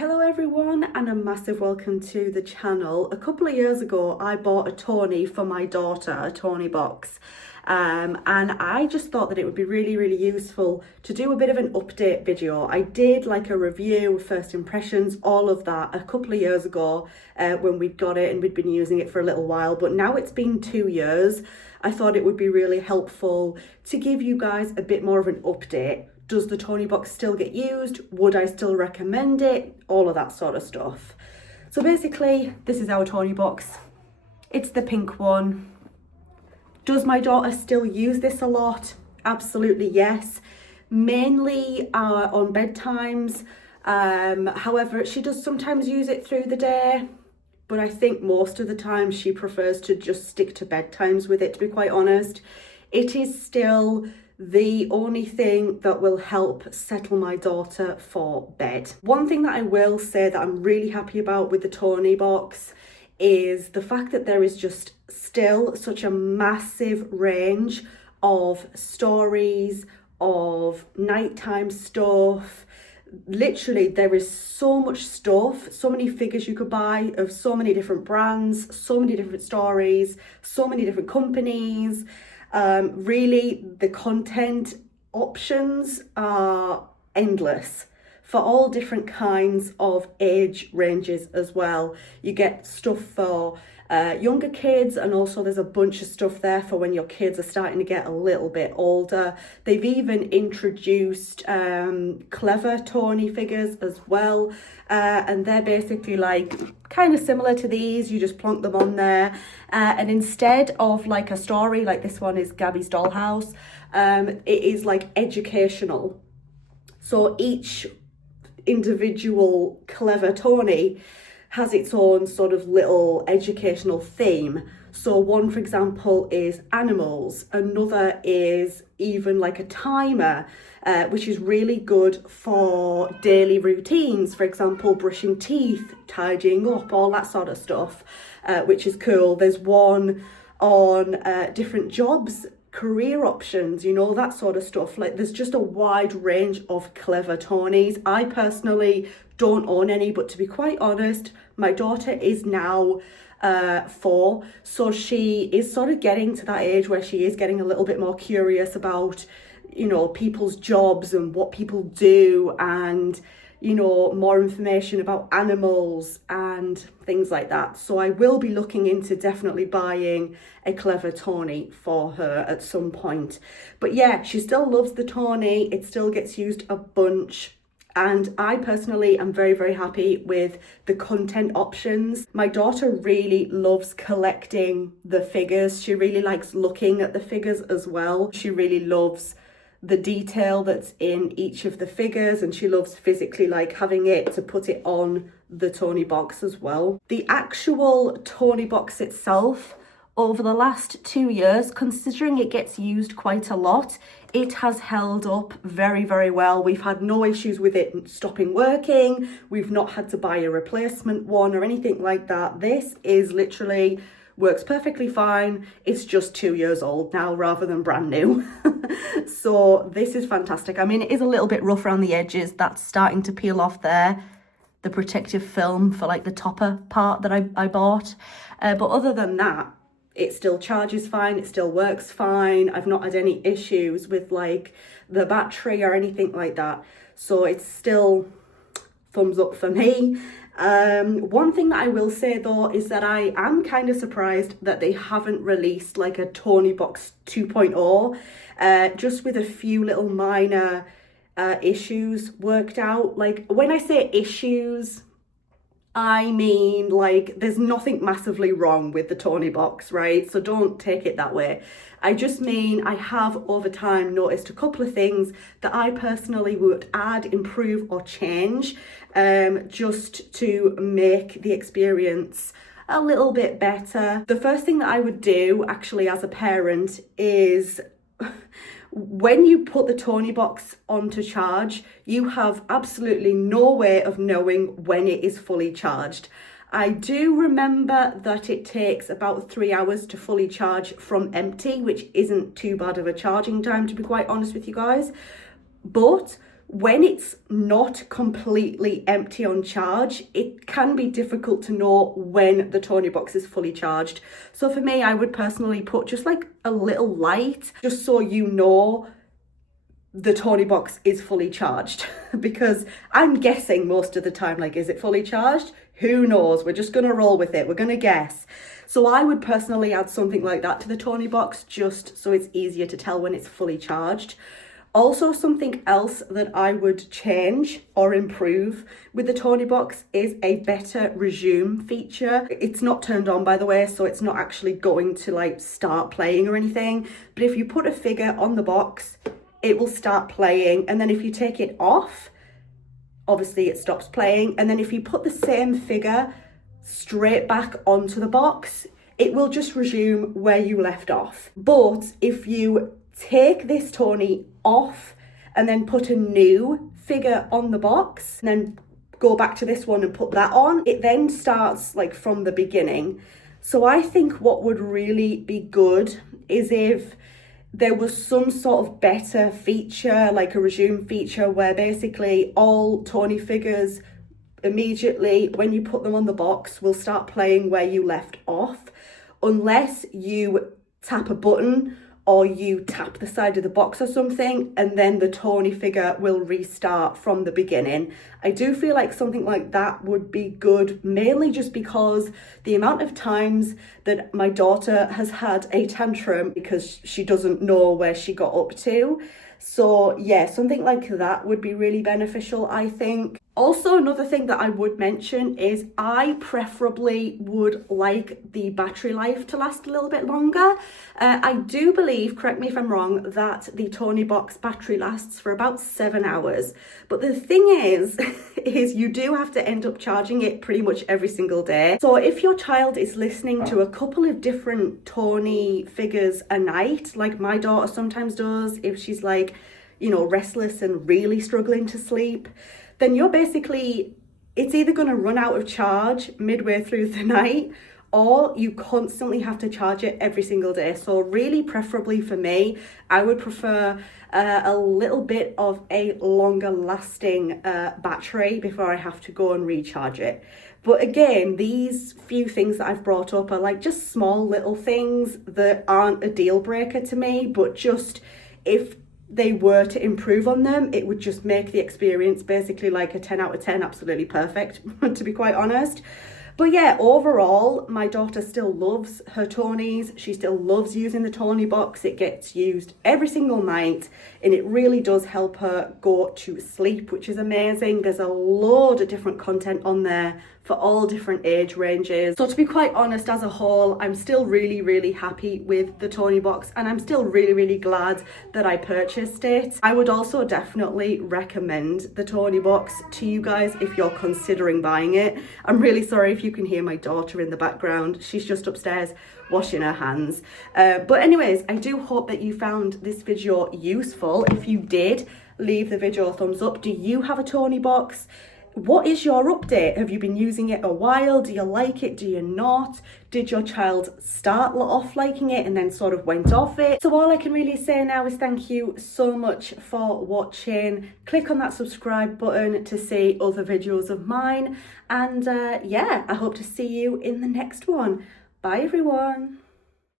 Hello everyone and a massive welcome to the channel. A couple of years ago I bought a Tony for my daughter, a Toniebox, and I just thought that it would be really useful to do a bit of an update video. I did like a review, first impressions, all of that a couple of years ago when we'd got it and we'd been using it for a little while, but now it's been 2 years. I thought it would be really helpful to give you guys a bit more of an update. Does the Toniebox still get used? Would I still recommend it? All of that sort of stuff. So basically, this is our Toniebox. It's the pink one. Does my daughter still use this a lot? Absolutely yes. Mainly on bedtimes. However, she does sometimes use it through the day, but I think most of the time she prefers to just stick to bedtimes with it, to be quite honest. It is still the only thing that will help settle my daughter for bed. One thing that I will say that I'm really happy about with the Toniebox is the fact that there is just still such a massive range of stories, of nighttime stuff. Literally, there is so much stuff, so many figures you could buy of so many different brands, so many different stories, so many different companies. Really, the content options are endless for all different kinds of age ranges as well. You get stuff for younger kids, and also there's a bunch of stuff there for when your kids are starting to get a little bit older. They've even introduced clever Tony figures as well, and they're basically like kind of similar to these. You just plonk them on there, and instead of like a story, like this one is Gabby's Dollhouse, it is like educational. So each individual clever Tony has its own sort of little educational theme. So one, for example, is animals. Another is even like a timer, which is really good for daily routines. For example, brushing teeth, tidying up, all that sort of stuff, which is cool. There's one on different jobs, career options, you know, that sort of stuff. Like, there's just a wide range of clever Tonys. I personally don't own any, but to be quite honest, my daughter is now 4, so she is sort of getting to that age where she is getting a little bit more curious about, you know, people's jobs and what people do, and, you know, more information about animals and things like that. So I will be looking into definitely buying a clever Tony for her at some point. But yeah, she still loves the Tony. It still gets used a bunch. And I personally am very happy with the content options. My daughter really loves collecting the figures. She really likes looking at the figures as well. She really loves the detail that's in each of the figures, and she loves physically like having it to put it on the Toniebox as well. The actual Toniebox itself, over the last 2 years, considering it gets used quite a lot, it has held up very well. We've had no issues with it stopping working. We've not had to buy a replacement one or anything like that. This is literally works perfectly fine. It's just 2 years old now rather than brand new. So this is fantastic. I mean, it is a little bit rough around the edges. That's starting to peel off there, the protective film for like the topper part that I bought. But other than that, it still charges fine, it still works fine. I've not had any issues with like the battery or anything like that. So it's still thumbs up for me. One thing that I will say though is that I am kind of surprised that they haven't released like a Toniebox 2.0, just with a few little minor issues worked out. Like, when I say issues, I mean, like, there's nothing massively wrong with the Toniebox, right? So don't take it that way. I just mean I have over time noticed a couple of things that I personally would add, improve or change, just to make the experience a little bit better. The first thing that I would do actually as a parent is when you put the Toniebox onto charge, you have absolutely no way of knowing when it is fully charged. I do remember that it takes about 3 hours to fully charge from empty, which isn't too bad of a charging time, to be quite honest with you guys. But when it's not completely empty on charge, it can be difficult to know when the Toniebox is fully charged. So for me, I would personally put just like a little light, just so you know the Toniebox is fully charged. Because I'm guessing most of the time, like, is it fully charged? Who knows? We're just gonna roll with it. We're gonna guess. So I would personally add something like that to the Toniebox, just so it's easier to tell when it's fully charged. Also, something else that I would change or improve with the Toniebox is a better resume feature. It's not turned on, by the way, so it's not actually going to like start playing or anything. But if you put a figure on the box, it will start playing. And then if you take it off, obviously it stops playing. And then if you put the same figure straight back onto the box, it will just resume where you left off. But if you take this Tony off and then put a new figure on the box and then go back to this one and put that on, it then starts like from the beginning. So I think what would really be good is if there was some sort of better feature, like a resume feature, where basically all Tony figures immediately when you put them on the box will start playing where you left off, unless you tap a button or you tap the side of the box or something, and then the Tony figure will restart from the beginning. I do feel like something like that would be good, mainly just because the amount of times that my daughter has had a tantrum because she doesn't know where she got up to. So yeah, something like that would be really beneficial, I think. Also, another thing that I would mention is I preferably would like the battery life to last a little bit longer. I do believe, correct me if I'm wrong, that the Toniebox battery lasts for about 7 hours. But the thing is you do have to end up charging it pretty much every single day. So if your child is listening to a couple of different Tony figures a night, like my daughter sometimes does, if she's like, you know, restless and really struggling to sleep, then you're basically, it's either going to run out of charge midway through the night, or you constantly have to charge it every single day. So really, preferably for me, I would prefer a little bit of a longer lasting battery before I have to go and recharge it. But again, these few things that I've brought up are like just small little things that aren't a deal breaker to me, but just if they were to improve on them, it would just make the experience basically like a 10 out of 10, absolutely perfect, to be quite honest. But yeah, overall, my daughter still loves her Tonys. She still loves using the Toniebox. It gets used every single night, and it really does help her go to sleep, which is amazing. There's a load of different content on there for all different age ranges. So to be quite honest, as a whole, I'm still really, really happy with the Toniebox, and I'm still really, really glad that I purchased it. I would also definitely recommend the Toniebox to you guys if you're considering buying it. I'm really sorry if you can hear my daughter in the background. She's just upstairs washing her hands. But anyways, I do hope that you found this video useful. If you did, leave the video a thumbs up. Do you have a Toniebox? What is your update? Have you been using it a while? Do you like it? Do you not? Did your child start off liking it and then sort of went off it? So all I can really say now is thank you so much for watching. Click on that subscribe button to see other videos of mine. And yeah, I hope to see you in the next one. Bye everyone.